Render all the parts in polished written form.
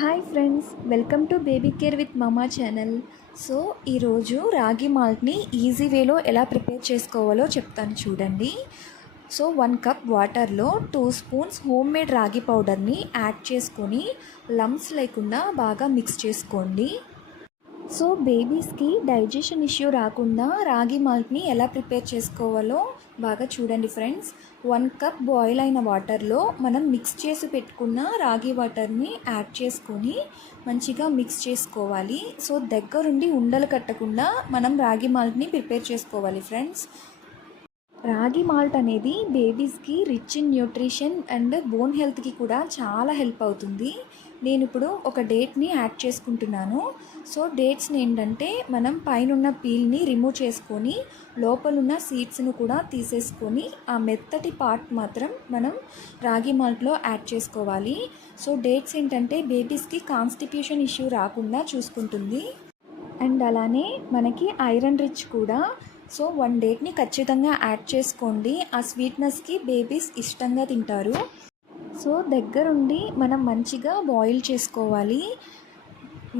Hi friends, welcome to baby care with mama channel. So ఈరోజు రాగి మాల్ట్ని easy వేలో ఎలా ప్రిపేర్ చేసుకోవాలో చెప్తాను చూడండి. సో 1 కప్ వాటర్లో 2 స్పూన్స్ హోమ్ మేడ్ రాగి పౌడర్ని యాడ్ చేసుకొని లంప్స్ లేకుండా బాగా మిక్స్ చేసుకోండి. సో బేబీస్కి డైజెషన్ ఇష్యూ రాకుండా రాగి మాల్ట్ని ఎలా ప్రిపేర్ చేసుకోవాలో బాగా చూడండి ఫ్రెండ్స్. 1 కప్ బాయిల్ అయిన వాటర్లో మనం మిక్స్ చేసి పెట్టుకున్న రాగి వాటర్ని యాడ్ చేసుకొని మంచిగా మిక్స్ చేసుకోవాలి. సో దగ్గరుండి ఉండలు కట్టకుండా మనం రాగి మాల్ట్ని ప్రిపేర్ చేసుకోవాలి ఫ్రెండ్స్. రాగి మాల్ట్ అనేది బేబీస్కి rich in nutrition and bone హెల్త్కి కూడా చాలా హెల్ప్ అవుతుంది. నేను ఇప్పుడు ఒక డేట్ని యాడ్ చేసుకుంటున్నాను. సో డేట్స్ని ఏంటంటే మనం పైన పీల్ని రిమూవ్ చేసుకొని లోపలున్న సీడ్స్ను కూడా తీసేసుకొని ఆ మెత్తటి పార్ట్ మాత్రం మనం రాగి మాల్ట్లో యాడ్ చేసుకోవాలి. సో డేట్స్ ఏంటంటే బేబీస్కి కాన్స్టిట్యూషన్ ఇష్యూ రాకుండా చూసుకుంటుంది అండ్ అలానే మనకి ఐరన్ రిచ్ కూడా. సో 1 డేట్ని ఖచ్చితంగా యాడ్ చేసుకోండి. ఆ స్వీట్నెస్కి బేబీస్ ఇష్టంగా తింటారు. సో దగ్గరుండి మనం మంచిగా బాయిల్ చేసుకోవాలి.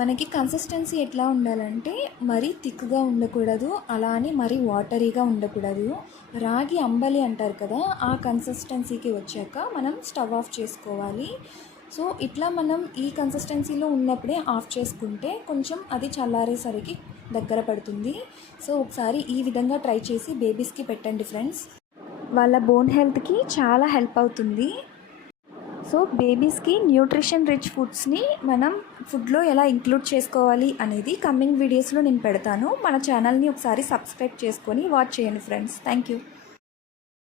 మనకి కన్సిస్టెన్సీ ఎట్లా ఉండాలంటే మరీ థిక్గా ఉండకూడదు, అలా అని మరీ వాటరీగా ఉండకూడదు. రాగి అంబలి అంటారు కదా, ఆ కన్సిస్టెన్సీకి వచ్చాక మనం స్టవ్ ఆఫ్ చేసుకోవాలి. సో ఇట్లా మనం ఈ కన్సిస్టెన్సీలో ఉన్నప్పుడే ఆఫ్ చేసుకుంటే కొంచెం అది చల్లారేసరికి దగ్గర పడుతుంది. సో ఒకసారి ఈ విధంగా ట్రై చేసి బేబీస్కి పెట్టండి ఫ్రెండ్స్, వాళ్ళ బోన్ హెల్త్కి చాలా హెల్ప్ అవుతుంది. సో బేబీస్కి న్యూట్రిషన్ రిచ్ ఫుడ్స్ని మనం ఫుడ్లో ఎలా ఇంక్లూడ్ చేసుకోవాలి అనేది కమింగ్ వీడియోస్లో నేను పెడతాను. మన ఛానల్ని ఒకసారి సబ్స్క్రైబ్ చేసుకొని వాచ్ చేయండి ఫ్రెండ్స్. Thank you.